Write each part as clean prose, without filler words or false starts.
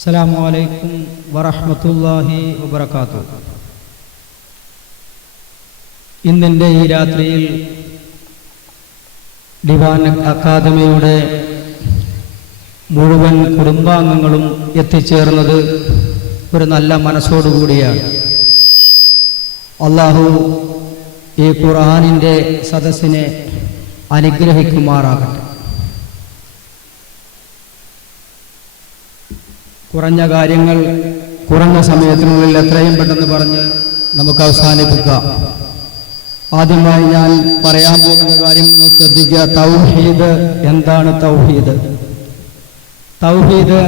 അസ്സലാമു അലൈക്കും വറഹ്മത്തുള്ളാഹി വബറകാതുഹു. ഇന്നെൻ്റെ ഈ രാത്രിയിൽ ഡിവാൻ അക്കാദമിയുടെ മുഴുവൻ കുടുംബാംഗങ്ങളും എത്തിച്ചേർന്നത് ഒരു നല്ല മനസ്സോടുകൂടിയാണ്. അല്ലാഹു ഈ ഖുർആനിൻ്റെ സദസ്സിനെ അനുഗ്രഹിക്കുമാറാകട്ടെ. കുറഞ്ഞ കാര്യങ്ങൾ കുറഞ്ഞ സമയത്തിനുള്ളിൽ എത്രയും പെട്ടെന്ന് പറഞ്ഞ് നമുക്ക് അവസാനിപ്പിക്കാം. ആദ്യമായി ഞാൻ പറയാൻ പോകുന്ന കാര്യം നിങ്ങൾ ശ്രദ്ധിക്കുക. തൗഹീദ് എന്താണ്? തൗഹീദ്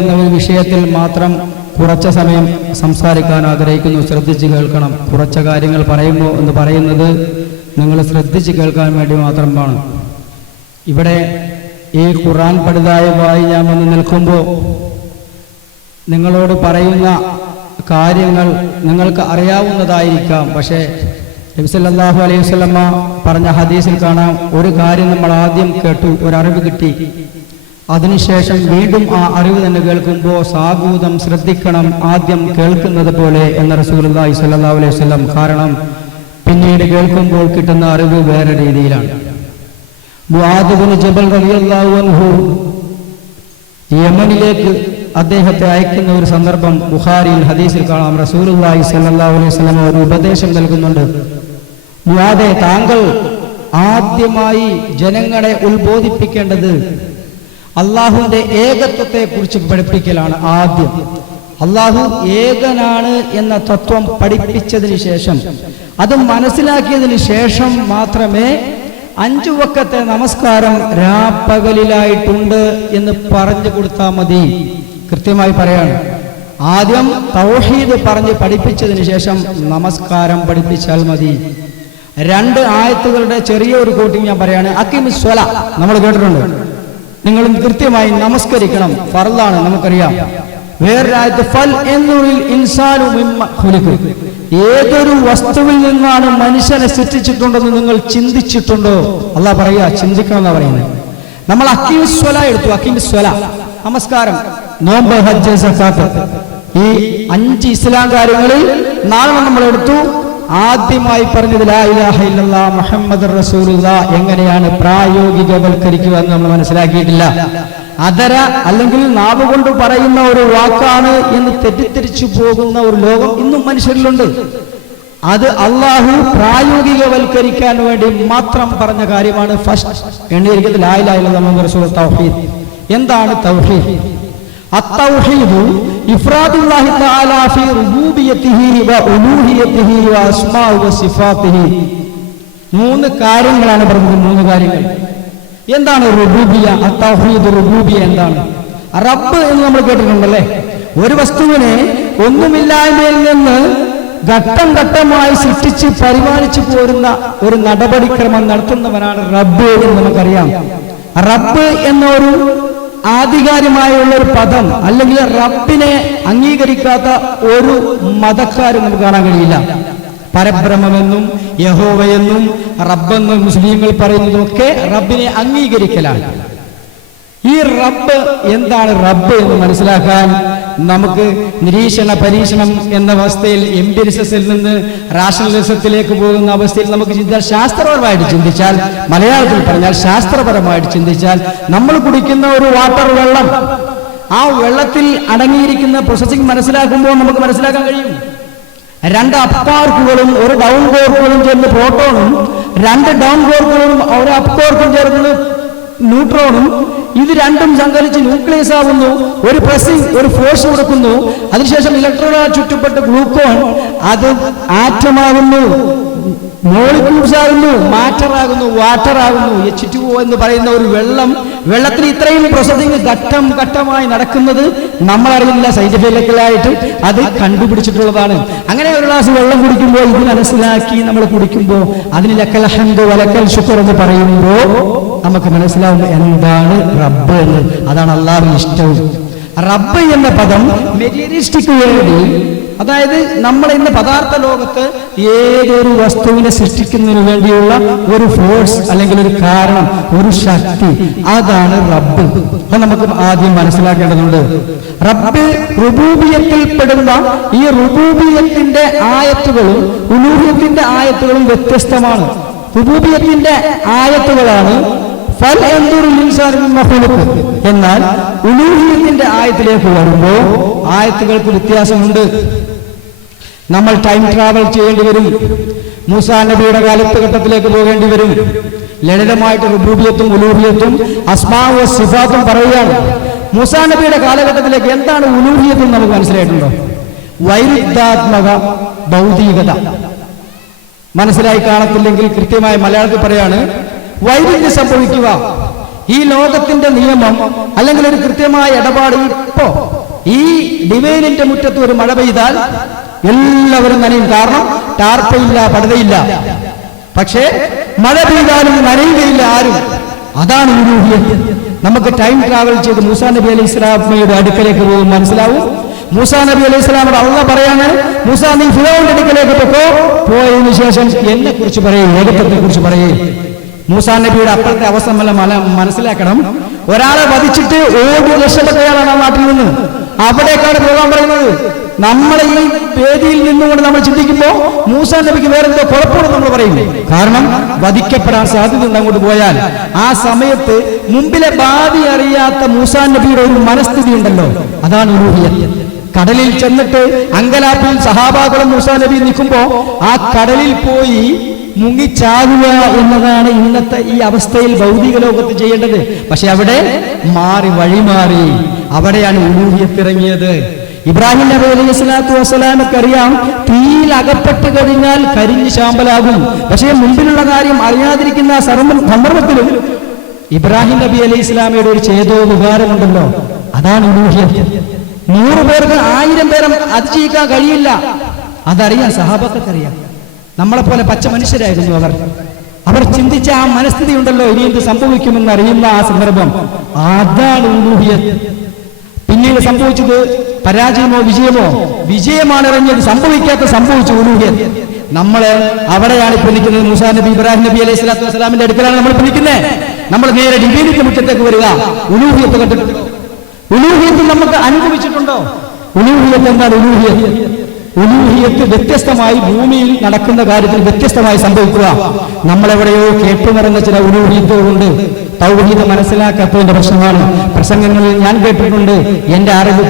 എന്ന ഒരു വിഷയത്തിൽ മാത്രം കുറച്ച സമയം സംസാരിക്കാൻ ആഗ്രഹിക്കുന്നു. ശ്രദ്ധിച്ച് കേൾക്കണം. കുറച്ച കാര്യങ്ങൾ പറയുമ്പോൾ എന്ന് പറയുന്നത് നിങ്ങൾ ശ്രദ്ധിച്ച് കേൾക്കാൻ വേണ്ടി മാത്രമാണ്. ഇവിടെ ഈ ഖുർആൻ പഠിതായമായി ഞാൻ വന്ന് നിൽക്കുമ്പോൾ നിങ്ങളോട് പറയുന്ന കാര്യങ്ങൾ നിങ്ങൾക്ക് അറിയാവുന്നതായിരിക്കാം. പക്ഷേ നബി സല്ലല്ലാഹു അലൈഹി വസല്ലമ പറഞ്ഞ ഹദീസിൽ കാണാം, ഒരു കാര്യം നമ്മൾ ആദ്യം കേട്ടു, ഒരറിവ് കിട്ടി, അതിനുശേഷം വീണ്ടും ആ അറിവ് തന്നെ കേൾക്കുമ്പോൾ സാഗൂതം ശ്രദ്ധിക്കണം, ആദ്യം കേൾക്കുന്നത് പോലെ എന്ന റസൂലുള്ളാഹി സ്വല്ലല്ലാഹു അലൈഹി വസല്ലം. കാരണം പിന്നീട് കേൾക്കുമ്പോൾ കിട്ടുന്ന അറിവ് വേറെ രീതിയിലാണ്. മുആദ് ഇബ്നു ജബൽ റളിയല്ലാഹു അൻഹു യമനിലേക്ക് അദ്ദേഹത്തെ അയക്കുന്ന ഒരു സന്ദർഭം ബുഖാരിയിൽ ഹദീസിൽ കാണാം. റസൂലുള്ളാഹി സ്വല്ലല്ലാഹു അലൈഹി വസല്ലം ഒരു ഉപദേശം നൽകുന്നുണ്ട്. മുആദേ, താങ്കൾ ആദ്യമായി ജനങ്ങളെ ഉത്ബോധിപ്പിക്കേണ്ടത് അള്ളാഹുവിന്റെ ഏകത്വത്തെ കുറിച്ച് പഠിപ്പിക്കലാണ്. ആദ്യം അള്ളാഹു ഏകനാണ് എന്ന തത്വം പഠിപ്പിച്ചതിന് ശേഷം, അത് മനസ്സിലാക്കിയതിന് ശേഷം മാത്രമേ 5 വക്കത്തെ നമസ്കാരം രാപ്പകലിലായിട്ടുണ്ട് എന്ന് പറഞ്ഞു കൊടുത്താൽ മതി. കൃത്യമായി പറയാണ്, ആദ്യം തൗഹീദ് പറഞ്ഞ് പഠിപ്പിച്ചതിന് ശേഷം നമസ്കാരം പഠിപ്പിച്ചാൽ മതി. 2 ആയത്തുകളുടെ ചെറിയൊരു കോട്ടിങ് ഞാൻ പറയാണ്. അഖീമിസ് സ്വല നമ്മൾ കേട്ടിട്ടുണ്ട്. നിങ്ങളും കൃത്യമായി നമസ്കരിക്കണം, ഫർളാണ്, നമുക്കറിയാം. വേറൊരായത്ത് ഫൽ എന്നുള്ളിൽ ഇൻസാനു മിമ്മ ഖുലിഖ, ഏതൊരു വസ്തുവിൽ നിന്നാണ് മനുഷ്യനെ സൃഷ്ടിച്ചിട്ടുണ്ടെന്ന് നിങ്ങൾ ചിന്തിച്ചിട്ടുണ്ടോ? അല്ലാഹ് പറയാ ചിന്തിക്കണം എന്നാ പറയുന്നത്. നമ്മൾ അഖീമിസ് സ്വല എടുത്തു. അഖീമിസ് സ്വല നമസ്കാരം, നോമ്പ്, ഹജ്ജ്, സക്കാത്ത്, ഈ 5 ഇസ്ലാം കാര്യങ്ങളിൽ 4 നമ്മൾ എടുത്തു. ആദ്യമായി പറഞ്ഞത് ലാ ഇലാഹ ഇല്ലല്ലാഹ് മുഹമ്മദുർ റസൂലുള്ളാഹ് എങ്ങനെയാണ് പ്രായോഗികവൽക്കരിക്കുക എന്ന് നമ്മൾ മനസ്സിലാക്കിയിട്ടില്ല. അതര അല്ലെങ്കിൽ നാവ് കൊണ്ട് പറയുന്ന ഒരു വാക്കാണ് എന്ന് തെറ്റിദ്ധരിച്ചു പോകുന്ന ഒരു ലോകം ഇന്നും മനുഷ്യരിലുണ്ട്. അത് അള്ളാഹു പ്രായോഗികവൽക്കരിക്കാൻ വേണ്ടി മാത്രം പറഞ്ഞ കാര്യമാണ്. ഫസ്റ്റ് എണ്ണിയിരിക്കുന്നത് ലാ ഇലാഹ ഇല്ലല്ലാഹ് മുഹമ്മദുർ റസൂലുള്ളാഹ്. തൗഹീദ് എന്താണ്? തൗഹീദ് അത്തൗഹീദു ഇഫ്റാദുല്ലാഹി തആല ഫീ റുബൂബിയ്യതിഹി വ ഉലൂഹിയ്യതിഹി വ അസ്മാഇ വ സിഫാതിഹി. 3 കാര്യങ്ങളാണ് പറഞ്ഞത്. 3 കാര്യങ്ങൾ. എന്താണ് റുബൂബിയ? അത്തൗഹീദ് റുബൂബിയ എന്താണ്? റബ്ബ് എന്ന് നമ്മൾ കേട്ടിട്ടുണ്ടല്ലേ. ഒരു വസ്തുവിനെ ഒന്നുമില്ലായ്മയിൽ നിന്ന് ഘട്ടം ഘട്ടമായി സൃഷ്ടിച്ച് പരിപാലിച്ചു പോരുന്ന ഒരു നടപടിക്രമം നടത്തുന്നവനാണ് റബ്ബ് എന്ന് നമുക്കറിയാം. റബ്ബ് എന്നൊരു ആധികാരികമായുള്ള ഒരു പദം അല്ലെങ്കിൽ റബ്ബിനെ അംഗീകരിക്കാത്ത ഒരു മതക്കാരും നമുക്ക് കാണാൻ കഴിയില്ല. പരബ്രഹ്മമെന്നും യഹോവയെന്നും റബ്ബെന്നും മുസ്ലിങ്ങൾ പറയുന്നതൊക്കെ റബ്ബിനെ അംഗീകരിക്കലാണ്. ഈ റബ്ബ് എന്താണ്? റബ്ബ് എന്ന് മനസ്സിലാക്കാൻ നമുക്ക് നിരീക്ഷണ പരീക്ഷണം എന്ന അവസ്ഥയിൽ എംപിരിസിസിൽ നിന്ന് റാഷണലിസത്തിലേക്ക് പോകുന്ന അവസ്ഥയിൽ നമുക്ക് ചിന്തിച്ചാൽ, ശാസ്ത്രപരമായിട്ട് ചിന്തിച്ചാൽ, മലയാളത്തിൽ പറഞ്ഞാൽ ശാസ്ത്രപരമായിട്ട് ചിന്തിച്ചാൽ, നമ്മൾ കുടിക്കുന്ന ഒരു വാട്ടർ വെള്ളം, ആ വെള്ളത്തിൽ അടങ്ങിയിരിക്കുന്ന പ്രോസസ്സിംഗ് മനസ്സിലാക്കുമ്പോൾ നമുക്ക് മനസ്സിലാക്കാൻ കഴിയും. 2 അപ് കോർക്കുകളും 1 ഡൗൺ കോർക്കുകളും ചേർന്ന് പ്രോട്ടോണും 2 ഡൗൺ കോർക്കുകളും 1 അപ് കോർക്കും ചേർന്ന് ന്യൂട്രോണും, ഇത് രണ്ടും സങ്കലിച്ച് ന്യൂക്ലിയസ് ആകുന്നു. ഒരു പ്രസിംഗ്, ഒരു ഫോഴ്സ് കൊടുക്കുന്നു. അതിനുശേഷം ഇലക്ട്രോണാൽ ചുറ്റപ്പെട്ട ഗ്ലൂക്കോൺ അത് ആറ്റമാകുന്നു, മോളിക്യൂൾസ് ആകുന്നു, മാറ്റർ ആകുന്നു, വാട്ടർ ആകുന്നു. H2O എന്ന് പറയുന്ന ഒരു വെള്ളത്തിൽ ഇത്രയും പ്രോസസിംഗ് ഘട്ടം ഘട്ടമായി നടക്കുന്നത് നമ്മളറിയില്ല. സയന്റിഫിക്കലായിട്ട് അത് കണ്ടുപിടിച്ചിട്ടുള്ളതാണ്. അങ്ങനെ ഒരു ഗ്ലാസ് വെള്ളം കുടിക്കുമ്പോൾ ഇത് മനസ്സിലാക്കി നമ്മൾ കുടിക്കുമ്പോൾ അതിന് ലക്കൽ ഹംദ് വലക്കൽ ശുക്ർ എന്ന് പറയുമ്പോൾ നമുക്ക് മനസ്സിലാവും എന്താണ് റബ്ബ് എന്ന്. അതാണ് അല്ലാഹുവിന് ഇഷ്ടവും. റബ്ബ് എന്ന പദം മെറ്റീരിയലിസ്റ്റിക് വേണ്ടി, അതായത് നമ്മൾ ഇന്ന് പദാർത്ഥ ലോകത്ത് ഏതൊരു വസ്തുവിനെ സൃഷ്ടിക്കുന്നതിന് വേണ്ടിയുള്ള ഒരു ഫോഴ്സ് അല്ലെങ്കിൽ ഒരു കാരണം, ഒരു ശക്തി, അതാണ് റബ്ബ്. അത് നമുക്ക് ആദ്യം മനസ്സിലാക്കേണ്ടതുണ്ട്. റബ്ബ് റുബൂബിയത്തിൽ പെടുന്ന ഈ റുബൂബിയത്തിന്റെ ആയത്തുകളും ഉലൂഹിയത്തിന്റെ ആയത്തുകളും വ്യത്യസ്തമാണ്. റുബൂബിയത്തിന്റെ ആയത്തുകളാണ് എന്നാൽ ഉലൂഹിയത്തിന്റെ ആയത്തിലേക്ക് വരുമ്പോൾ ആയത്തുകൾക്ക് വ്യത്യാസമുണ്ട്. നമ്മൾ ടൈം ട്രാവൽ ചെയ്യേണ്ടി വരും. മൂസാ നബിയുടെ കാലഘട്ടത്തിലേക്ക് പോകേണ്ടി വരും. ലളിതമായിട്ട് റുബൂബിയത്തും ഉലൂഹിയത്തും അസ്മാഉ വസിഫാത്തും പറയുകയാണ്. മൂസാ നബിയുടെ കാലഘട്ടത്തിലേക്ക് എന്താണ് ഉലൂഹിയത്ത് എന്ന് നമുക്ക് മനസ്സിലായിട്ടുണ്ടോ? വൈരുദ്ധാത്മക ഭൗതികത. മനസ്സിലായി കാണത്തില്ലെങ്കിൽ കൃത്യമായ മലയാളത്തിൽ പറയാണ്, വൈരുദ്ധ്യം സംഭവിക്കുക. ഈ ലോകത്തിന്റെ നിയമം അല്ലെങ്കിൽ ഒരു കൃത്യമായ ഇടപാട്. ഇപ്പോ ഈ ഡിവൈനിന്റെ മുറ്റത്ത് ഒരു മഴ പെയ്താൽ എല്ലാവരും നനയും. കാരണം ടാർപ്പയില്ല, പടുതയില്ല. പക്ഷേ മഴ പെയ്താലും നനയുകയില്ല ആരും. അതാണ് ഉലൂഹിയത്ത്. നമുക്ക് ടൈം ട്രാവൽ ചെയ്ത് മൂസാ നബി അലൈഹി സ്വലാമയുടെ അടുക്കലേക്ക് പോകും, മനസ്സിലാവും. മൂസാ നബി അലൈഹി സ്വലാമോട് അള്ളാഹ് പറയാണ്, മൂസാ നീ ഫിറഔന്റെ അടുക്കലേക്ക് പൊക്കോ, പോയതിനു ശേഷം എന്നെ കുറിച്ച് പറയേ, ഏകത്വത്തെ കുറിച്ച് പറയേ. മൂസാ നബിയുടെ അപ്പോഴത്തെ അവസ്ഥ മനസ്സിലാക്കണം. ഒരാളെ വധിച്ചിട്ട് ഓടി രക്ഷപ്പെട്ടയാളാണ് ആ നാട്ടിൽ നിന്ന്. അവിടേക്കാണ് പോകാൻ പറയുന്നത്. നമ്മളെ ഈ വേദിയിൽ നിന്നുകൊണ്ട് നമ്മൾ ചിന്തിക്കുമ്പോൾ മൂസാ നബിക്ക് വേറെന്തോ കുഴപ്പമുണ്ടെന്ന് നമ്മൾ പറയും. കാരണം വധിക്കപ്പെടാൻ സാധ്യതയുണ്ട് അങ്ങോട്ട് പോയാൽ. ആ സമയത്ത് മുമ്പിലെ ഭാവി അറിയാത്ത മൂസാ നബിയുടെ ഒരു മനസ്ഥിതി ഉണ്ടല്ലോ, അതാണ് ഉലൂഹിയത്ത്. കടലിൽ ചെന്നിട്ട് അങ്കലാപ്പിൽ സഹാബാക്കളും മൂസാ നബി നിൽക്കുമ്പോ ആ കടലിൽ പോയി മുങ്ങിച്ചാകുക എന്നതാണ് ഇന്നത്തെ ഈ അവസ്ഥയിൽ ഭൗതിക ലോകത്ത് ചെയ്യേണ്ടത്. പക്ഷെ അവിടെ വഴിമാറി. അവിടെയാണ് ഉലൂഹിയത്ത് ഇറങ്ങിയത്. ഇബ്രാഹിം നബി അലൈഹി സ്വലാത്തു വസ്സലാമക്ക് അറിയാം, തീയിൽ അകപ്പെട്ട് കഴിഞ്ഞാൽ കരിഞ്ഞ് ശാമ്പലാകും. പക്ഷേ മുമ്പിലുള്ള കാര്യം അറിയാതിരിക്കുന്ന സന്ദർഭത്തിലും ഇബ്രാഹിം നബി അലൈഹി സ്വലാമയുടെ ഒരു ചേതോ വികാരമുണ്ടല്ലോ, അതാണ് ഉലൂഹിയത്ത്. 100 പേർക്ക് 1000 പേരെ അതിജീവിക്കാൻ കഴിയില്ല. അതറിയാം, സഹാബക്കറിയാം. നമ്മളെപ്പോലെ പച്ച മനുഷ്യരായിരുന്നു അവർ ചിന്തിച്ച ആ മനസ്ഥിതി ഉണ്ടല്ലോ, ഇനി എന്ത് സംഭവിക്കുമെന്ന് അറിയുന്ന ആ സന്ദർഭം, അതാണ് ഉലൂഹിയത്ത്. പിന്നീട് സംഭവിച്ചത് പരാജയമോ വിജയമോ? വിജയമാണ് ഇറങ്ങിയത്, സംഭവിച്ചു ഉലൂഹിയത്ത്. നമ്മള് അവിടെയാണ് ഇപ്പൊ നിൽക്കുന്നത്. മൂസാ നബി ഇബ്രാഹിം നബി അലൈഹി സ്വലാത്തു വസ്സലാമിന്റെ അടുക്കലാണ് നമ്മൾ നിൽക്കുന്നത്. നമ്മൾ നേരെ ഡിവൈനിന്റെ മുറ്റത്തേക്ക് വരിക. ഉലൂഹിയത്ത് കണ്ടിട്ടുണ്ടോ? ഉലൂഹിയത്ത് നമുക്ക് അനുഭവിച്ചിട്ടുണ്ടോ? ഉലൂഹിയത്ത് എന്താണ്? ഉലൂഹിയത്ത് വ്യത്യസ്തമായി ഭൂമിയിൽ നടക്കുന്ന കാര്യത്തിൽ വ്യത്യസ്തമായി സംഭവിക്കുക. നമ്മളെവിടെയോ കേട്ടുമറന്ന ചില ഉലൂഹിയത്തുകളുണ്ട്. തൗഹീദ് മനസ്സിലാക്കാത്തതിന്റെ പ്രശ്നമാണ്. പ്രസംഗങ്ങളിൽ ഞാൻ കേട്ടിട്ടുണ്ട്, എന്റെ അറിവ്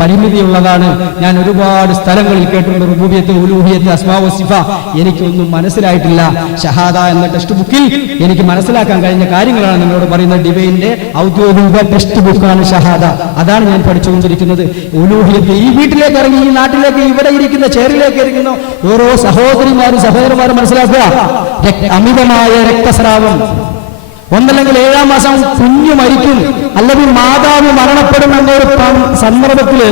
പരിമിതിയുള്ളതാണ്. ഞാൻ ഒരുപാട് സ്ഥലങ്ങളിൽ കേട്ടിട്ടുണ്ട് റുബൂബിയത്ത്, ഉലൂഹിയത്ത്, അസ്മാഉ വസിഫ. എനിക്കൊന്നും മനസ്സിലായിട്ടില്ല. ഷഹാദ എന്ന ടെക്സ്റ്റ് ബുക്കിൽ എനിക്ക് മനസ്സിലാക്കാൻ കഴിഞ്ഞ കാര്യങ്ങളാണ് നിങ്ങളോട് പറയുന്നത്. ഡിവൈന്റെ ഔദ്യോഗിക ടെക്സ്റ്റ് ബുക്കാണ് ഷഹാദ. അതാണ് ഞാൻ പഠിച്ചുകൊണ്ടിരിക്കുന്നത്. ഉലൂഹിയത്ത് ഈ വീട്ടിലേക്ക് ഇറങ്ങി, ഈ നാട്ടിലേക്ക്, ഇവിടെ ഇരിക്കുന്ന ചെയറിലേക്ക് ഇരിക്കുന്ന ഓരോ സഹോദരിമാരും സഹോദരന്മാരും മനസ്സിലാക്കുക, അമിതമായ രക്തസ്രാവം. ഒന്നല്ലെങ്കിൽ 7-ാം മാസം കുഞ്ഞു മരിക്കും, അല്ലെങ്കിൽ മാതാവ് മരണപ്പെടും എന്നൊരു സന്ദർഭത്തില്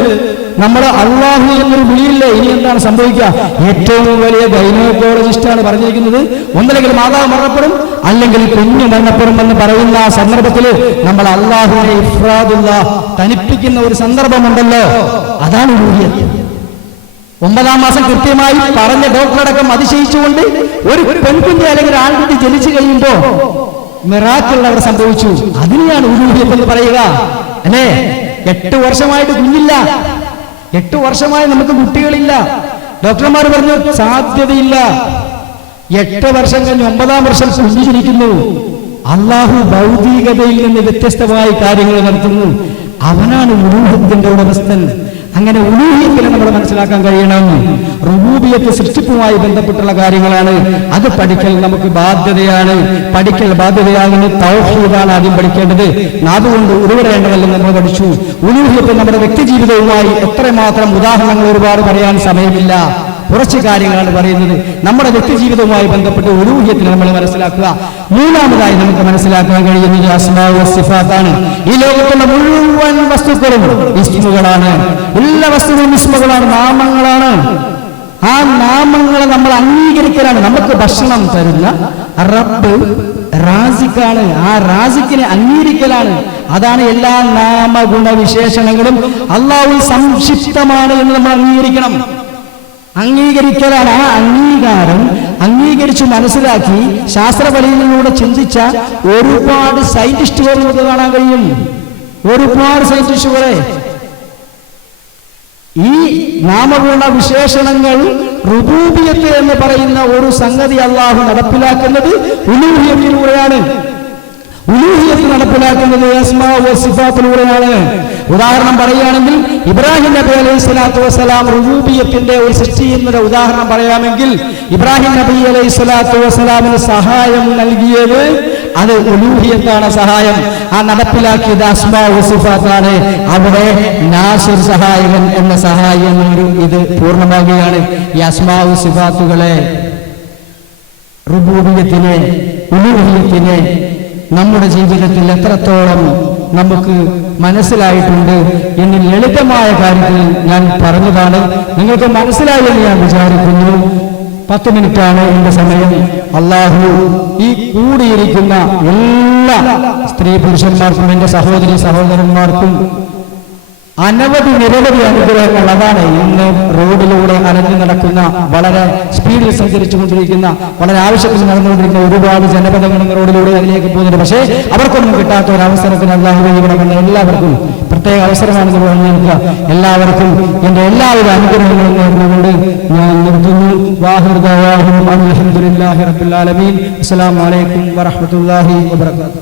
നമ്മൾ അള്ളാഹു എന്നൊരു വിളിയില്ലേ, ഇനി എന്താണ് സംഭവിക്കുക? ഏറ്റവും വലിയ ഗൈനക്കോളജിസ്റ്റാണ് പറഞ്ഞിരിക്കുന്നത്, ഒന്നല്ലെങ്കിൽ മാതാവ് മരണപ്പെടും, അല്ലെങ്കിൽ കുഞ്ഞു മരണപ്പെടും എന്ന് പറയുന്ന ആ സന്ദർഭത്തിൽ നമ്മൾ അള്ളാഹുവിനെ ഇഫ്രാദുള്ള തനിപ്പിക്കുന്ന ഒരു സന്ദർഭമുണ്ടല്ലോ, അതാണ് ഉലൂഹിയത്ത്. 9-ാം മാസം കൃത്യമായി പറഞ്ഞ ഡോക്ടറടക്കം അതിശയിച്ചുകൊണ്ട് ഒരു പെൺകുഞ്ഞ് അല്ലെങ്കിൽ ആൺകുട്ടി ജനിച്ചു കഴിയുമ്പോ മിറാക്കിൾ അവിടെ സംഭവിച്ചു. അതിനെയാണ് ഉലൂഹിയത്ത് എന്ന് പറയുക, അല്ലേ? 8 വർഷമായിട്ട് കുഞ്ഞില്ല, 8 വർഷമായി നമുക്ക് കുട്ടികളില്ല. ഡോക്ടർമാർ പറഞ്ഞു സാധ്യതയില്ല. 8 വർഷം കഴിഞ്ഞ് 9-ാം വർഷം കുഞ്ഞു ജനിക്കുന്നു. അള്ളാഹു ഭൗതികതയിൽ നിന്ന് വ്യത്യസ്തമായ കാര്യങ്ങൾ നടത്തുന്നു. അവനാണ് ഉലൂഹിയത്തിന്റെ ഉടമസ്ഥൻ. അങ്ങനെ ഉലൂഹിയത്തിനെ നമ്മൾ മനസ്സിലാക്കാൻ കഴിയണം. റുബൂബിയത്ത് സൃഷ്ടിപ്പുമായി ബന്ധപ്പെട്ടുള്ള കാര്യങ്ങളാണ്. അത് പഠിക്കൽ നമുക്ക് ബാധ്യതയാണ്. പഠിക്കൽ ബാധ്യതയാകുന്ന തൗഹീദാണ് ആദ്യം പഠിക്കേണ്ടത്. അതുകൊണ്ട് ഉരുവരേണ്ടതല്ലെന്ന് നമ്മൾ പഠിച്ചു. ഉലൂഹിയത്ത് നമ്മുടെ വ്യക്തിജീവിതവുമായി എത്രമാത്രം ഉദാഹരണങ്ങൾ ഒരുപാട് പറയാൻ സമയമില്ല. കുറച്ച് കാര്യങ്ങളാണ് പറയുന്നത്. നമ്മുടെ വ്യക്തിജീവിതവുമായി ബന്ധപ്പെട്ട് ഉലൂഹിയത്തിനെ നമ്മൾ മനസ്സിലാക്കുക. 3-ാമതായി നമുക്ക് മനസ്സിലാക്കാൻ കഴിയുന്നത് അസ്മാഉ വസിഫാത്താണ്. ഈ ലോകത്തുള്ള മുഴുവൻ വസ്തുക്കളും ഇസ്മുകളാണ്. എല്ലാ വസ്തുക്കളും ഇസ്മുകളാണ്, നാമങ്ങളാണ്. ആ നാമങ്ങളെ നമ്മൾ അംഗീകരിക്കലാണ്. നമുക്ക് ഭക്ഷണം തരുന്ന റബ്ബ് റാസിഖാണ്. ആ റാസിഖിനെ അംഗീകരിക്കലാണ്. അതാണ് എല്ലാ നാമഗുണവിശേഷണങ്ങളും അള്ളാഹു സംക്ഷിപ്തമാണ് എന്ന് നമ്മൾ അംഗീകരിക്കണം. അംഗീകരിക്കലാണ്. ആ അംഗീകാരം അംഗീകരിച്ച് മനസ്സിലാക്കി ശാസ്ത്രപരിധിയിലൂടെ ചിന്തിച്ച ഒരുപാട് സയന്റിസ്റ്റുകൾ നമുക്ക് കാണാൻ കഴിയും. ഒരുപാട് സയന്റിസ്റ്റുകളെ ഈ നാമഗുണ വിശേഷണങ്ങൾ റുബൂബിയത്ത് എന്ന് പറയുന്ന ഒരു സംഗതി അള്ളാഹു നടപ്പിലാക്കുന്നത് ഉലൂഹിയത്തിലൂടെയാണ്. ഉലൂഹിയത്ത് നടപ്പിലാക്കുന്നത് അസ്മാഉ വസിഫാത്തിലൂടെയാണ്. ഉദാഹരണം പറയുകയാണെങ്കിൽ ഇബ്രാഹിം നബി അലൈഹി സ്വലാത്തു വസ്സലാം റുബൂബിയത്തിന്റെ ഒരു സൃഷ്ടിയുടെ ഉദാഹരണം പറയാമെങ്കിൽ ഇബ്രാഹിം നബി അലൈഹി സ്വലാത്തു വസ്സലാമിന് സഹായം നൽകിയത് അത് ഉലൂഹിയത്താണ്. സഹായം ആ നടപ്പിലാക്കിയത് അസ്മാഉ വസിഫാത്താണ്. അവിടെ നാസിർ സഹായകൻ എന്ന സഹായം ഇത് പൂർണ്ണമാകുകയാണ്. ഈ അസ്മാഉ വസിഫാത്തുകളെ റുബൂബിയത്തിനെ ഉലൂഹിയത്തിനെ നമ്മുടെ ജീവിതത്തിൽ എത്രത്തോളം നമുക്ക് മനസ്സിലായിട്ടുണ്ട് എന്ന് ലളിതമായ കാര്യത്തിൽ ഞാൻ പറഞ്ഞതാണ്. നിങ്ങൾക്ക് മനസ്സിലായി എന്ന് ഞാൻ വിചാരിക്കുന്നു. 10 മിനിറ്റാണ് എന്റെ സമയം. അള്ളാഹു ഈ കൂടിയിരിക്കുന്ന എല്ലാ സ്ത്രീ പുരുഷന്മാർക്കും എന്റെ സഹോദരി സഹോദരന്മാർക്കും അനവധി നിരവധി അനുഗ്രഹങ്ങൾ. അതാണ് ഇന്ന് റോഡിലൂടെ അലഞ്ഞു നടക്കുന്ന, വളരെ സ്പീഡിൽ സഞ്ചരിച്ചു കൊണ്ടിരിക്കുന്ന, വളരെ ആവശ്യത്തിൽ നടന്നുകൊണ്ടിരിക്കുന്ന ഒരുപാട് ജനപദങ്ങൾ റോഡിലൂടെ അതിലേക്ക് പോകുന്നുണ്ട്. പക്ഷേ അവർക്കൊന്നും കിട്ടാത്ത ഒരു അവസരത്തിന് അല്ലാഹു വഴിവിടമെന്ന് എല്ലാവർക്കും പ്രത്യേക അവസരമാണെന്ന് പറഞ്ഞിരിക്കുക. എല്ലാവർക്കും എന്റെ എല്ലാവിധ അനുഗ്രഹങ്ങളും നേർന്നുകൊണ്ട് ഞാൻ നിർത്തുന്നു. വാഹിർ ദഅവാഹും അൽഹംദുലില്ലാഹി റബ്ബിൽ ആലമീൻ. അസ്സലാമു അലൈക്കും വറഹ്മത്തുള്ളാഹി വബറകാതുഹു.